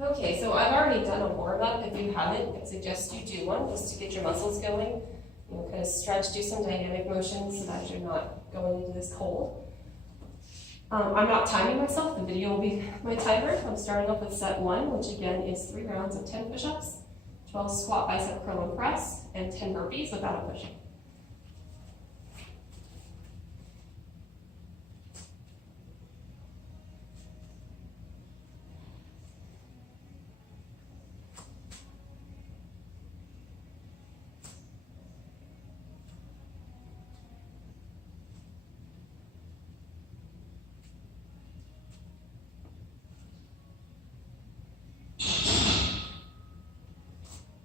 Okay, so I've already done a warm-up. If you haven't, I suggest you do one just to get your muscles going. You know, kind of stretch, do some dynamic motions so that you're not going into this cold. I'm not timing myself. The video will be my timer. I'm starting off with set 1, which again is 3 rounds of 10 push-ups, 12 squat, bicep, curl, and press, and 10 burpees without a push-up.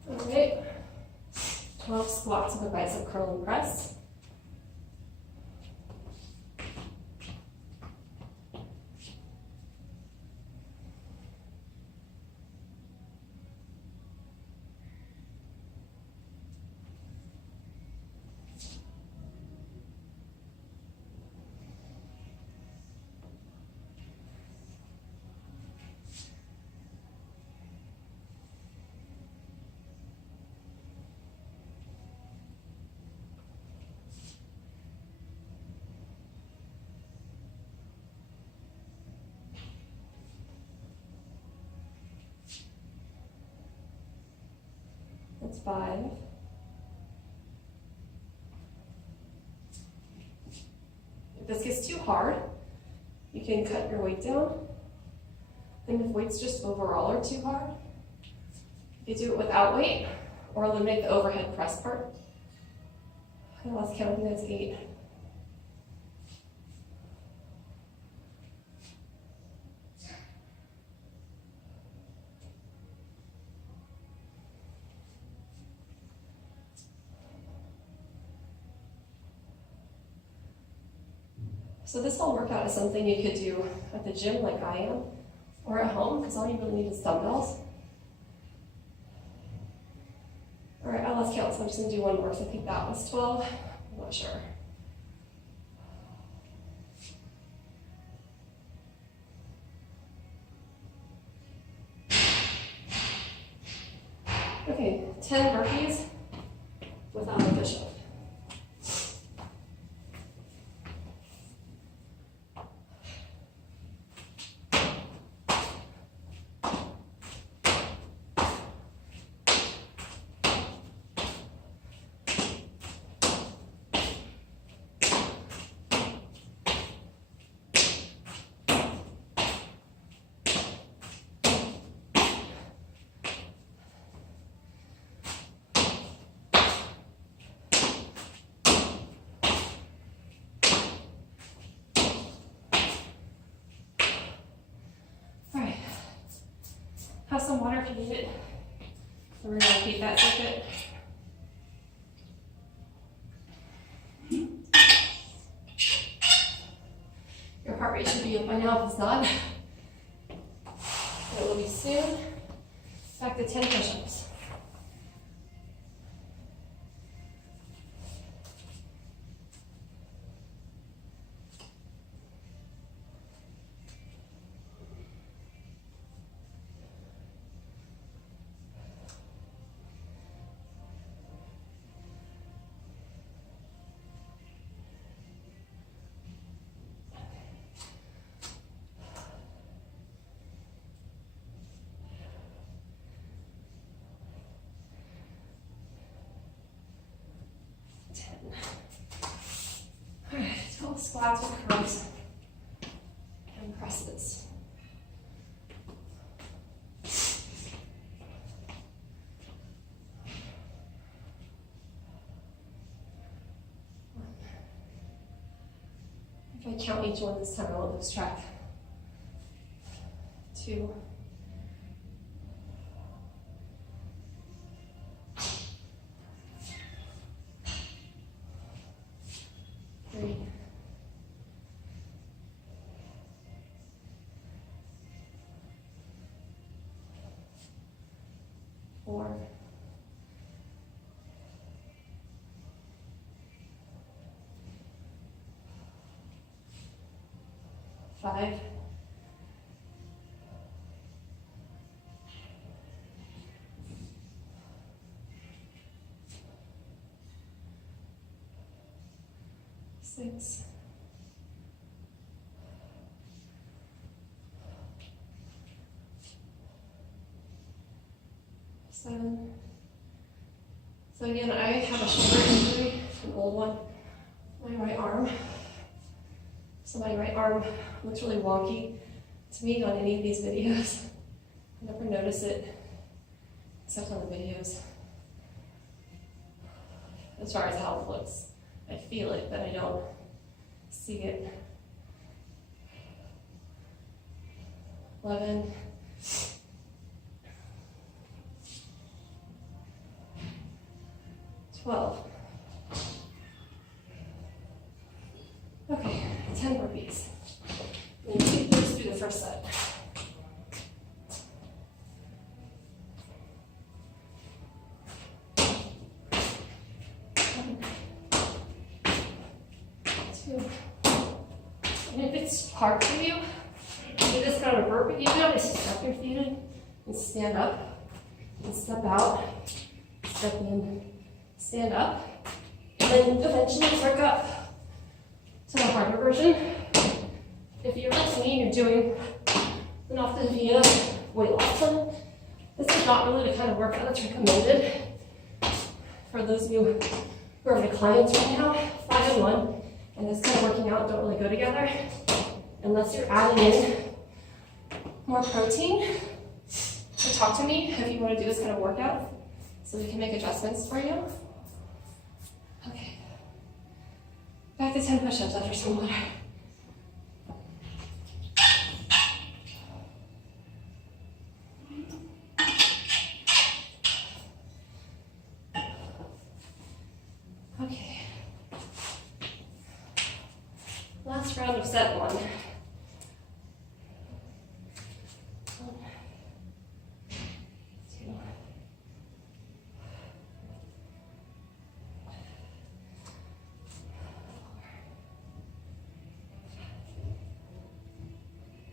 Alright, 12 squats with a bicep curl and press. That's 5. If this gets too hard, you can cut your weight down. And if weights just overall are too hard, you do it without weight or eliminate the overhead press part. I lost count, I think that's 8. So this whole workout is something you could do at the gym like I am, or at home, because all you really need is dumbbells. All right, I lost count, so I'm just gonna do one more, because I think that was 12, I'm not sure. Okay, 10 burpees without a push-up. Have some water if you need it. So we're going to repeat that circuit. Your heart rate should be up by now if it's not. It will be soon. Back to 10 push-ups. Alright, 12 squats with curls and presses. If I count each one this time, I will lose track. 2. 3. 4. 5. 6, 7. So again, I have a shoulder injury, an old one, my right arm. So my right arm looks really wonky to me on any of these videos. I never notice it, except on the videos. As far as how it looks, I feel it, but I don't see it. 11. 12. Okay, 10 burpees. And you keep those through the first set. 1, 2. And if it's hard for you, do this kind of a burpee. You can always step your feet in and stand up and step out, step in, stand up, and then eventually work up to the harder version. If you're like me and you're doing an often via weight loss plan, this is not really the kind of workout that's recommended for those of you who are my clients right now. 5 and 1 and this kind of working out don't really go together unless you're adding in more protein. So talk to me if you want to do this kind of workout so we can make adjustments for you. Okay. Back to 10 push-ups after some water. Okay. Last round of set 1. 1, 2.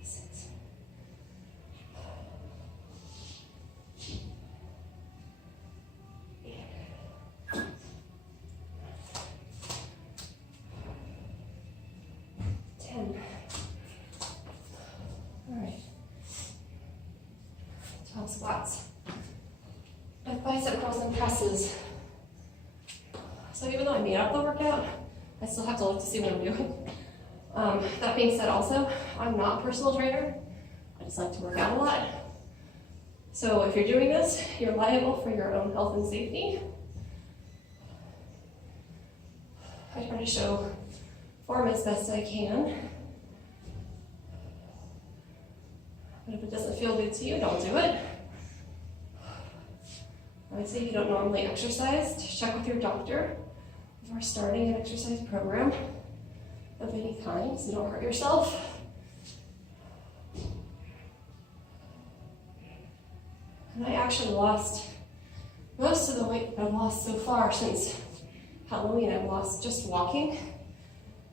6. 8. 10. All right. 12 squats. And bicep curls and presses. So even though I made up the workout, I still have to look to see what I'm doing. That being said also, I'm not a personal trainer. I just like to work out a lot. So if you're doing this, you're liable for your own health and safety. I try to show form as best I can. But if it doesn't feel good to you, don't do it. I would say if you don't normally exercise, to check with your doctor before starting an exercise program of any kind, so you don't hurt yourself. And I actually lost most of the weight that I've lost so far since Halloween. I've lost just walking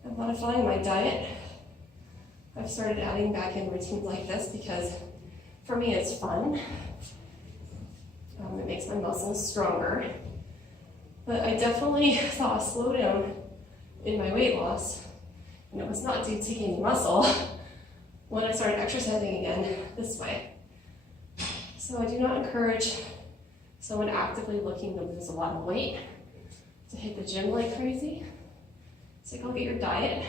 and modifying my diet. I've started adding back in routines like this because for me it's fun. It makes my muscles stronger. But I definitely saw a slowdown in my weight loss, and it was not due to gaining muscle when I started exercising again this way. So I do not encourage someone actively looking to lose a lot of weight to hit the gym like crazy. So go get your diet.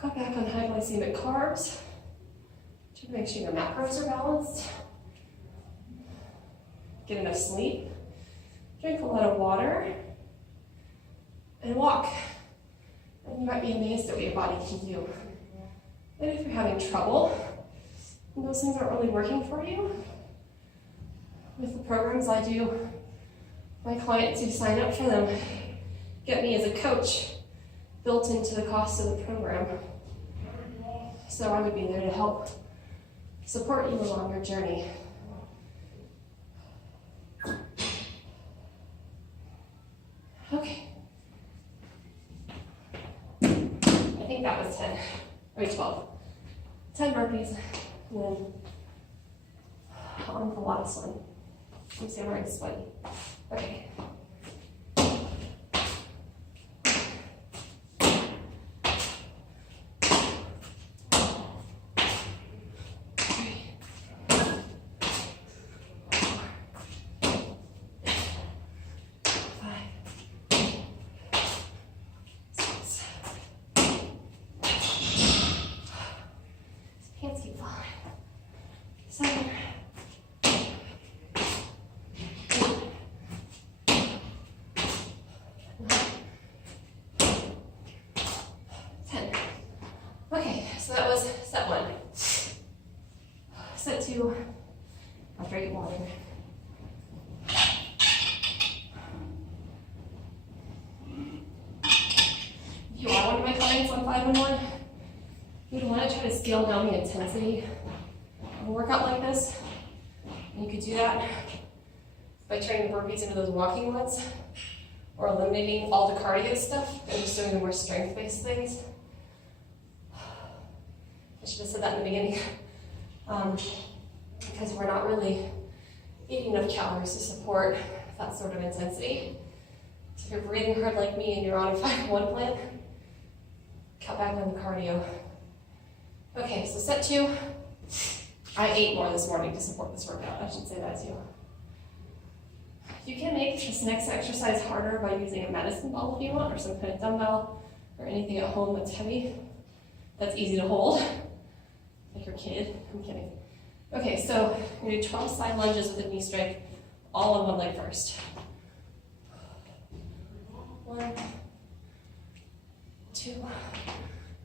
Cut back on high glycemic carbs. Try to make sure your macros are balanced. Get enough sleep. Drink a lot of water. And walk. And you might be amazed at what your body can do. And if you're having trouble, and those things aren't really working for you, with the programs I do, my clients who sign up for them get me as a coach built into the cost of the program. So I would be there to help support you along your journey. Okay. I think that was 10, or 12. 10 burpees, and then on the last one. You see I'm already sweaty. Okay. 1, Set 2 after I get water. If you are one of my clients on 5 and 1, you'd want to try to scale down the intensity of a workout like this. And you could do that by turning the burpees into those walking ones, or eliminating all the cardio stuff and just doing the more strength-based things. I should have said that in the beginning, because we're not really eating enough calories to support that sort of intensity. So if you're breathing hard like me and you're on a 5-1 plan, cut back on the cardio. Okay, so set 2. I ate more this morning to support this workout. I should say that too. You can make this next exercise harder by using a medicine ball if you want, or some kind of dumbbell, or anything at home that's heavy, that's easy to hold, like your kid. I'm kidding. Okay, so we're going to do 12 side lunges with a knee strike, all on one leg first. 1, 2.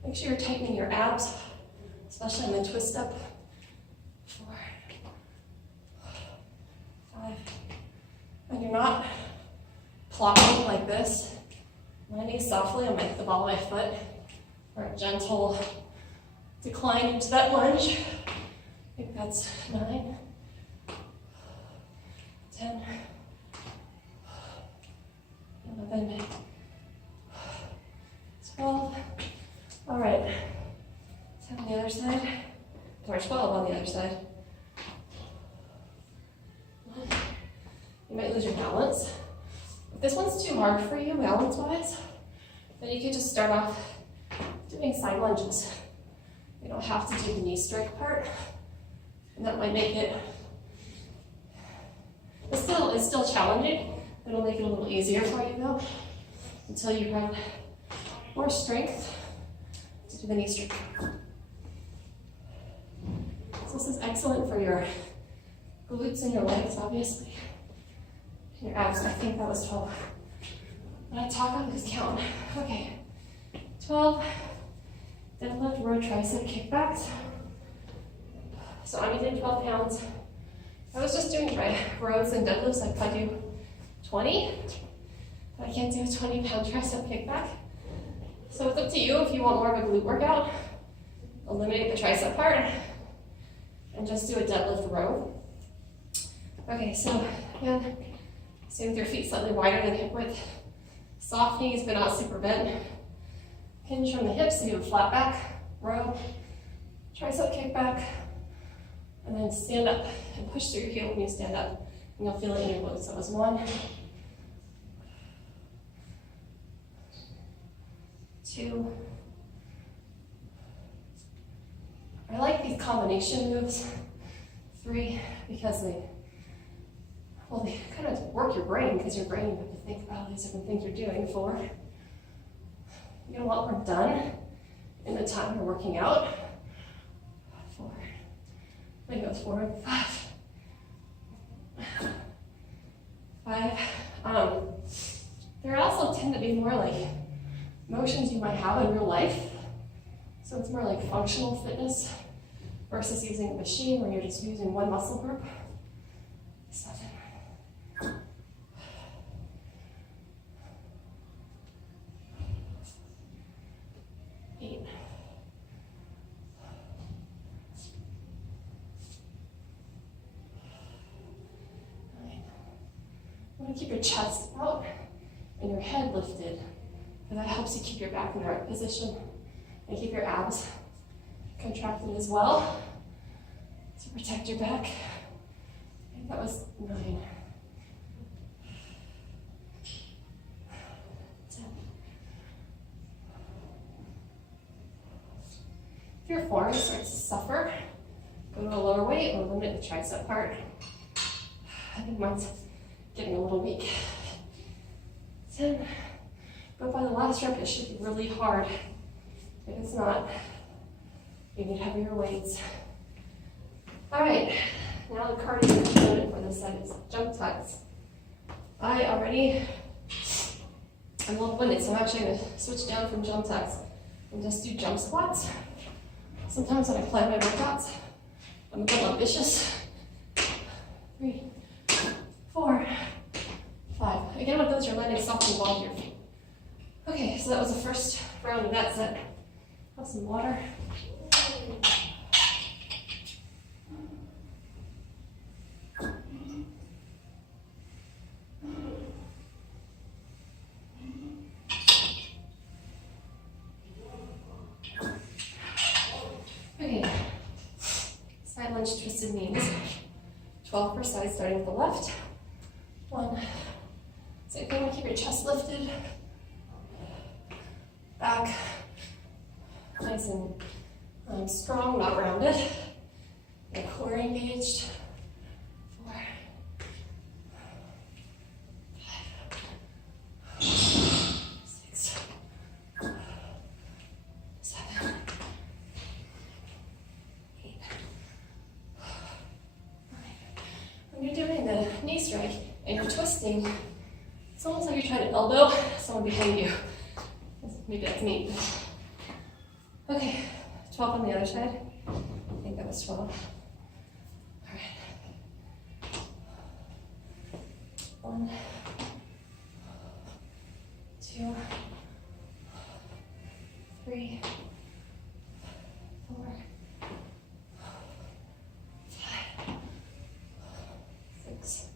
Make sure you're tightening your abs, especially in the twist up. 4, 5. And you're not plopping like this, landing softly on the ball of my foot, or a gentle decline into that lunge. I think that's 9, 10, 11, 12. All right, 10 on the other side, or 12 on the other side. You might lose your balance. If this one's too hard for you balance-wise, then you can just start off doing side lunges. You don't have to do the knee strike part, and that might make it, it's still challenging. It'll make it a little easier for you though, until you have more strength to do the knee strike. So this is excellent for your glutes and your legs, obviously. Your abs, I think that was 12. When I talk, I'm just counting. Okay, 12, deadlift, row, tricep, kickbacks. So I'm using 12 pounds. I was just doing rows and deadlifts, I could do 20, but I can't do a 20-pound tricep kickback. So it's up to you if you want more of a glute workout. Eliminate the tricep part and just do a deadlift row. Okay, so again, same with your feet slightly wider than hip width. Soft knees, but not super bent. Hinge from the hips, so you have a flat back, row, tricep kickback, and then stand up and push through your heel when you stand up, and you'll feel it in your glutes. So that was 1, 2. I like these combination moves, 3, because they kind of work your brain, because your brain, you have to think about all these different things you're doing. 4. You get a lot more done in the time you're working out. 4. I think it was 4 and 5. 5. There also tend to be more like motions you might have in real life. So it's more like functional fitness versus using a machine where you're just using one muscle group. 7. 8. 9. You want to keep your chest out and your head lifted, and that helps you keep your back in the right position and keep your abs contracted as well to protect your back. I think that was 9. 10. If your forearm starts to suffer, go to a lower weight or limit the tricep part. I think mine's getting a little weak. 10. But by the last rep, it should be really hard. If it's not, you need heavier weights. All right, now the cardio component for this set is jump tucks. I'm a little winded, so I'm actually going to switch down from jump tucks and just do jump squats. Sometimes when I plan my workouts, I'm a little ambitious. 3, 4, 5. Again, with those, you're letting soft and ball your feet. Okay, so that was the first round of that set. Have some water. Okay, side lunge twisted knees. 12 per side, starting with the left. 1. Same thing, keep your chest lifted. Back. Nice and strong, not rounded. Your core engaged. 4, 5, 6, 7, 8, 9. When you're doing the knee strike and you're twisting, it's almost like you're trying to elbow someone behind you. Maybe that's me. Okay, 12 on the other side. I think that was 12. All right. 1, 2, 3, 4, 5, 6,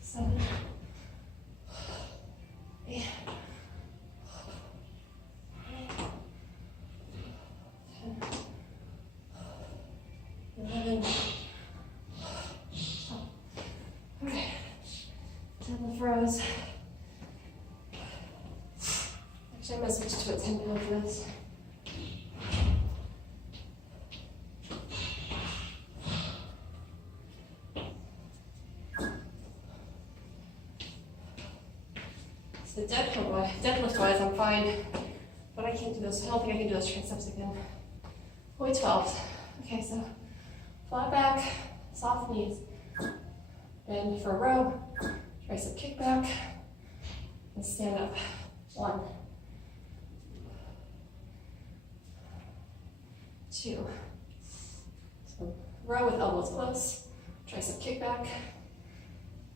7, 8. 11. Okay. Deadlift rows. Actually, I'm going to switch to a 10 pound for this. So deadlift wise, I'm fine, but I can't do those. I don't think I can do those triceps again. Only 12. Okay, so flat back, soft knees. And for a row, tricep kickback, and stand up. 1, 2. So row with elbows close, tricep kickback,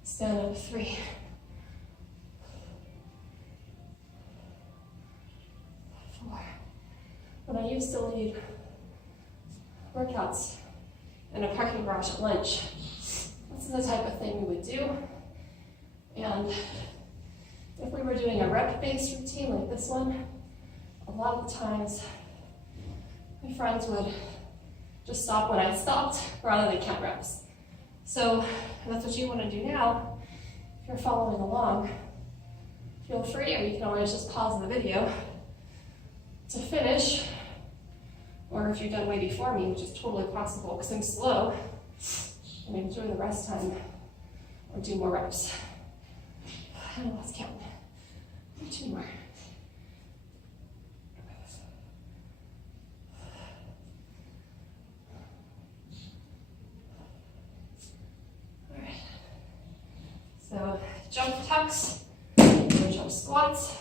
stand up. 3. 4. When I used to lead workouts in a parking garage at lunch, this is the type of thing we would do. And if we were doing a rep-based routine like this one, a lot of the times my friends would just stop when I stopped rather than count reps. So if that's what you want to do now, if you're following along, feel free, or you can always just pause the video to finish. Or if you're done way before me, which is totally possible because I'm slow, and enjoy the rest time or do more reps. I lost count. 2 more. All right. So jump tucks, or jump squats,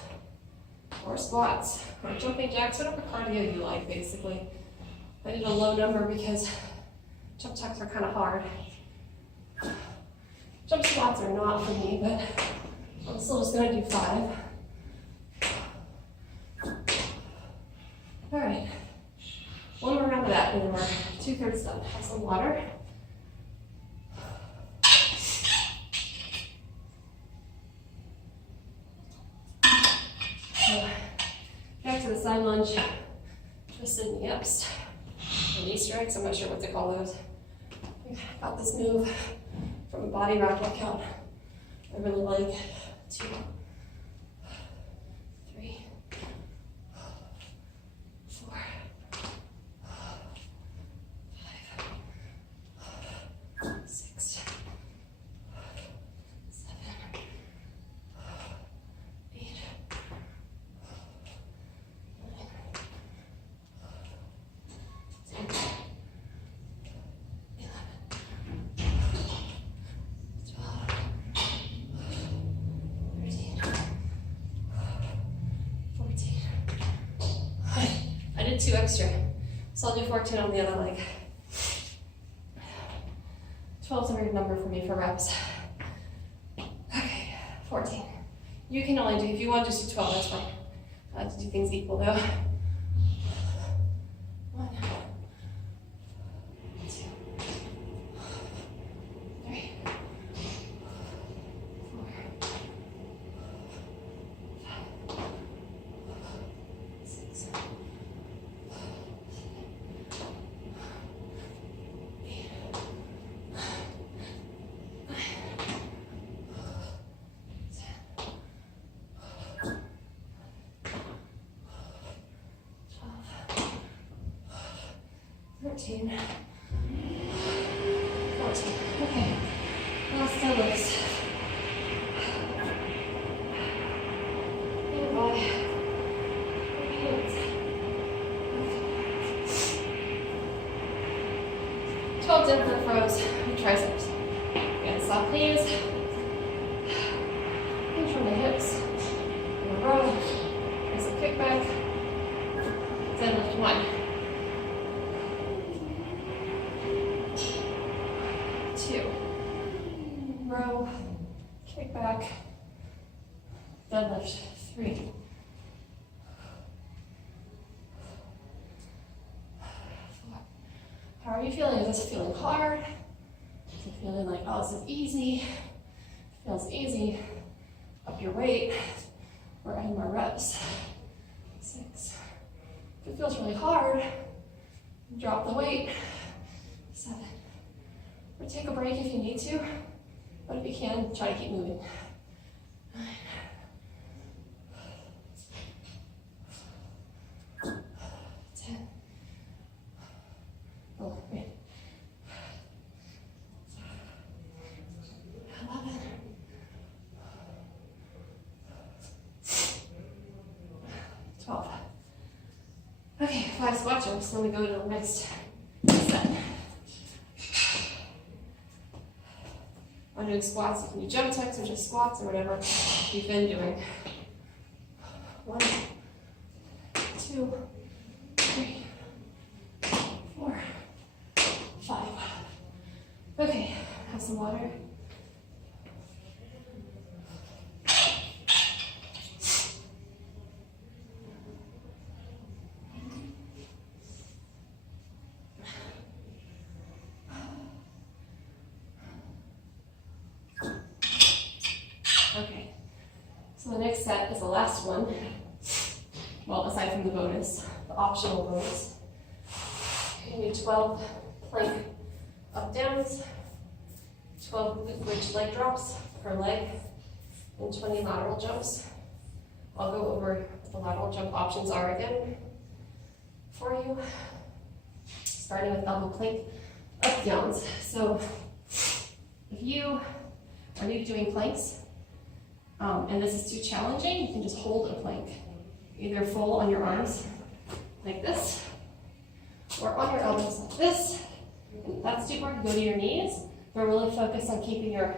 or squats, or jumping jacks, whatever cardio you like, basically. I did a low number because jump tucks are kind of hard. Jump squats are not for me, but I'm still just going to do 5. All right. One more round of that, and then we're 2/3 done. Have some water. So, back to the side lunge. Twisted knee ups. Or knee strikes, I'm not sure what to call those. I got this move from a body rack workout I really like. 2, 3, 4, 5, 6, 7, 8, 9, 10, 2 extra. So I'll do 14 on the other leg. 12's a weird number for me for reps. Okay, 14. You can only do, if you want to just do 12, that's fine. I have to do things equal though. 1, 2, 3, 4, 5, 6, 7, 8, 13, 14. Okay, last deadlifts. Your body. Hands. 12 different rows of triceps. Again, soft knees. Hinge from the hips. In a row. There's a kickback. Deadlift 1. 2, row, kick back, deadlift, 3, 4. How are you feeling? Is this feeling hard? Is it feeling like, oh, this is easy? Feels easy. Up your weight, or add more reps. 6. If it feels really hard, drop the weight. 7. Or take a break if you need to, but if you can, try to keep moving. 9, 10. Oh, wait. 11. 12. Okay, 5 squat jumps, then we go to the next set. I'm doing squats, you can do jump tucks or just squats or whatever you've been doing. 1, 2, 3, 4, 5. Okay, have some water. Okay, so the next set is the last one. Well, aside from the bonus, the optional bonus. You do 12 plank up downs, 12 glute bridge leg drops per leg, and 20 lateral jumps. I'll go over what the lateral jump options are again for you. Starting with elbow plank up downs. So if you are new to doing planks, and this is too challenging, you can just hold a plank. Either full on your arms, like this, or on your elbows like this. And if that's too hard, go to your knees, but really focus on keeping your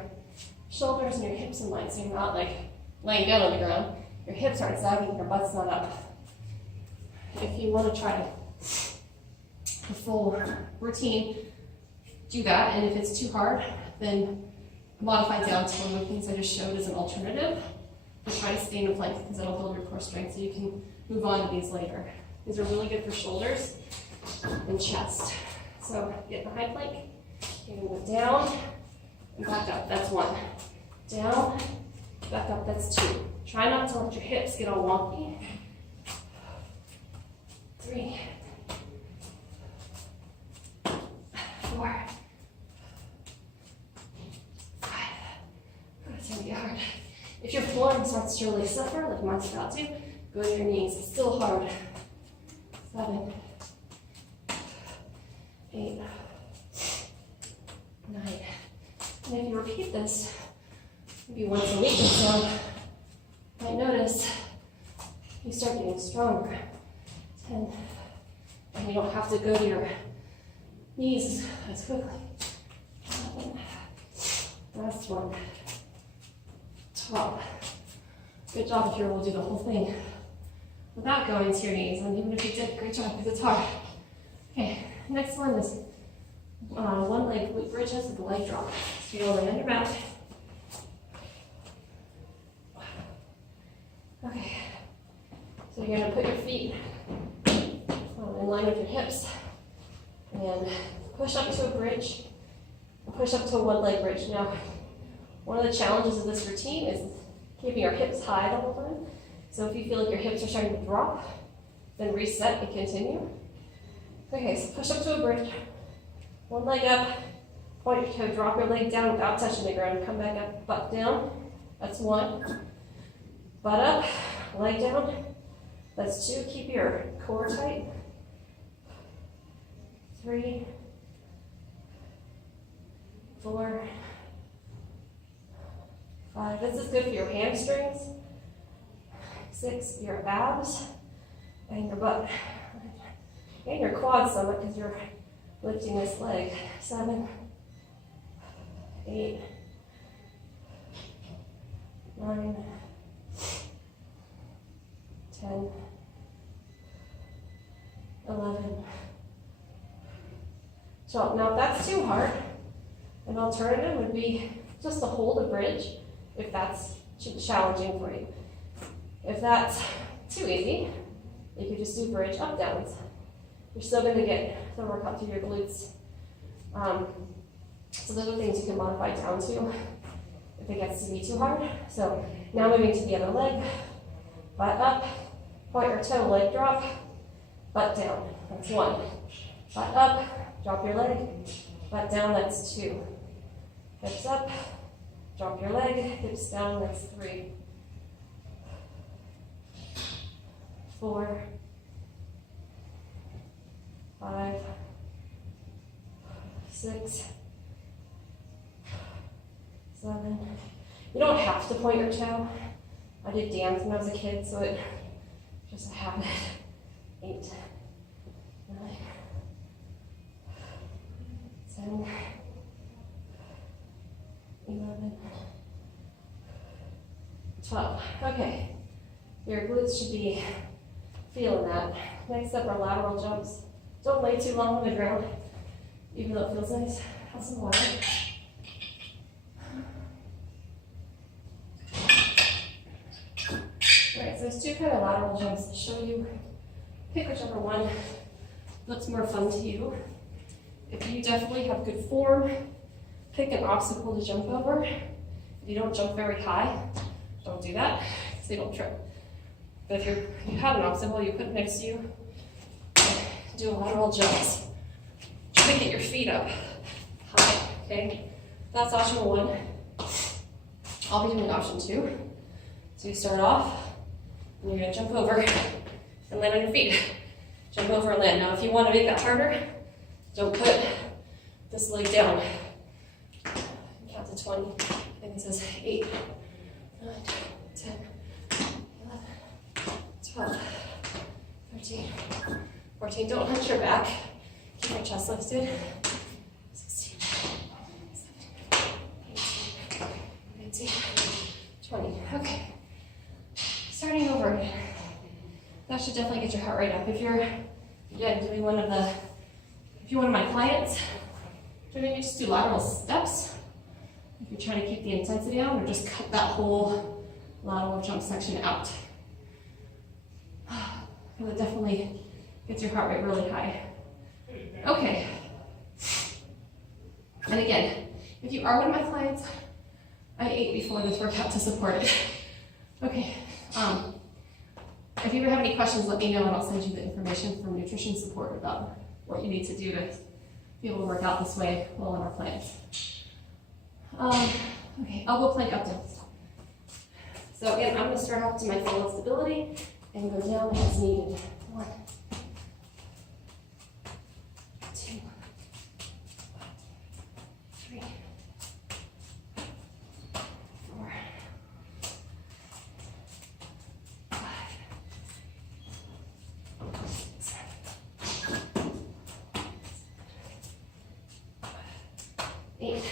shoulders and your hips in line, so you're not like laying down on the ground. Your hips aren't sagging, your butt's not up. If you want to try the full routine, do that, and if it's too hard, then modify down to one of the things I just showed as an alternative. But try to stay in a plank because it'll build your core strength so you can move on to these later. These are really good for shoulders and chest. So get the high plank, you're gonna go down and back up, that's 1. Down, back up, that's 2. Try not to let your hips get all wonky. 3, 4, 5. It's gonna be hard. If your floor starts to really suffer, like mine's about to, go to your knees. It's still hard. 7, 8, 9. And if you repeat this, maybe once a week or so, you might notice you start getting stronger. 10. And you don't have to go to your knees as quickly. 11. Last one. 12. Good job if you're able to do the whole thing without going to your knees. And even if you did, great job because it's hard. Okay, next one is one leg glute bridges with the leg drop. So you'll lay on your back. Okay. So you're gonna put your feet in line with your hips and push up to a bridge, push up to a one leg bridge. Now, one of the challenges of this routine is keeping your hips high the whole time. So if you feel like your hips are starting to drop, then reset and continue. Okay, so push up to a bridge. One leg up, point your toe, drop your leg down without touching the ground. Come back up, butt down. That's one. Butt up, leg down. That's two. Keep your core tight. 3, 4, 5. This is good for your hamstrings. 6, your abs, and your butt. And your quads somewhat because you're lifting this leg. 7, 8, 9, 10, 11, 12. Now if that's too hard, an alternative would be just to hold a bridge if that's challenging for you. If that's too easy, you could just do bridge up downs. You're still going to get the workout through your glutes. So those are things you can modify down to if it gets to be too hard. So now moving to the other leg, butt up, point your toe, leg drop, butt down. That's 1. Butt up, drop your leg, butt down, that's 2. Hips up, drop your leg, hips down, that's 3. 4, 5, 6, 7. You don't have to point your toe. I did dance when I was a kid, so it just a habit. 8, 9, 10, 11, 12. Okay, your glutes should be feeling that. Next up are lateral jumps. Don't lay too long on the ground, even though it feels nice. Have some water. Alright, so there's 2 kind of lateral jumps to show you. Pick whichever one looks more fun to you. If you definitely have good form, pick an obstacle to jump over. If you don't jump very high, don't do that, so you don't trip. But if you have an obstacle, you put it next to you, do a lateral jumps. Try to get your feet up high, okay? That's option 1. I'll be doing option 2. So you start off, and you're gonna jump over and land on your feet. Jump over and land. Now, if you want to make that harder, don't put this leg down. Count to 20. I think it says 8, 9, 10, 11, 12, 13, 14. Don't hunch your back. Keep your chest lifted. 16, 17, 18, 19, 20. Okay. Starting over again. That should definitely get your heart rate up. If you're, again, doing if you're one of my clients, maybe just do lateral steps. If you're trying to keep the intensity down, or just cut that whole lateral jump section out. It definitely gets your heart rate really high. Okay. And again, if you are one of my clients, I ate before this workout to support it. Okay. If you ever have any questions, let me know and I'll send you the information from nutrition support about what you need to do to be able to work out this way while in our plans. Okay, elbow plank up down. So again, I'm going to start off to my full stability and go down as needed. 1, 2, 3, 4, 5, 6, 8.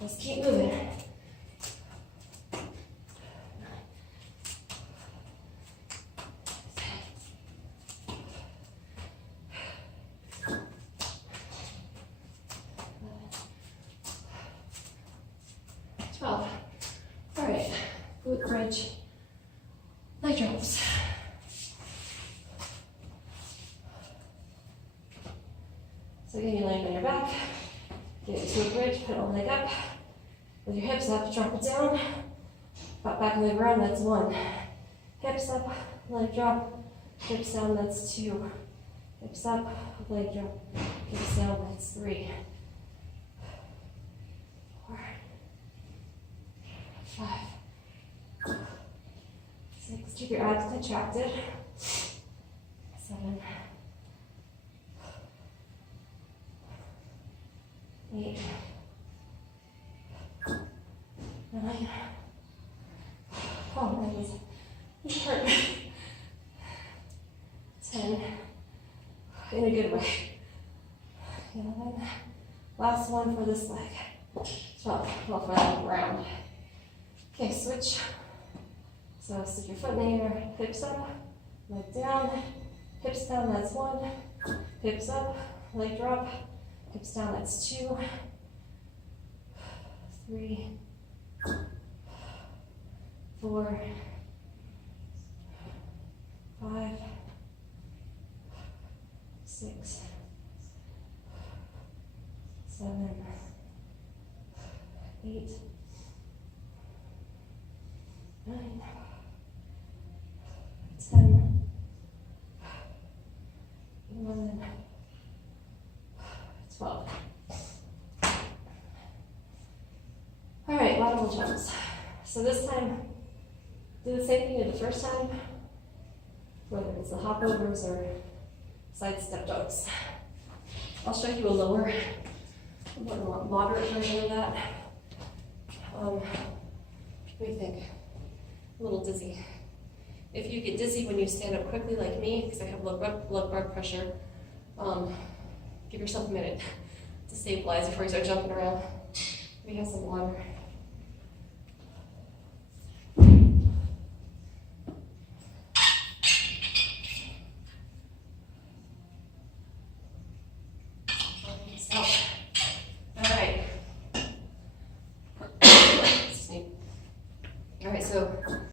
Let's keep moving. 9, So again, you land on your back, get into a bridge, put one leg up, with your hips up, drop it down, back leg around, that's 1. Hips up, leg drop, hips down, that's 2. Hips up, leg drop, hips down, that's 3. 4, 5, 6, keep your abs contracted. 7, 8, 9. Oh, man, this hurt. 10. In a good way. 11. Last one for this leg. 12. Well, for that round. Okay, switch. So stick your foot in the air, hips up, leg down, hips down, that's 1. Hips up, leg drop, hips down, that's 2. 3, 4, 5, 6, 7, 8, 9, 10, 11, 12. All right, lateral jumps. So this time, do the same thing you did the first time, whether it's the hopovers or side step dogs. I'll show you a lower, more moderate version of that. What do you think? A little dizzy. If you get dizzy when you stand up quickly like me, because I have low blood pressure, give yourself a minute to stabilize before you start jumping around. We have some water. All right, so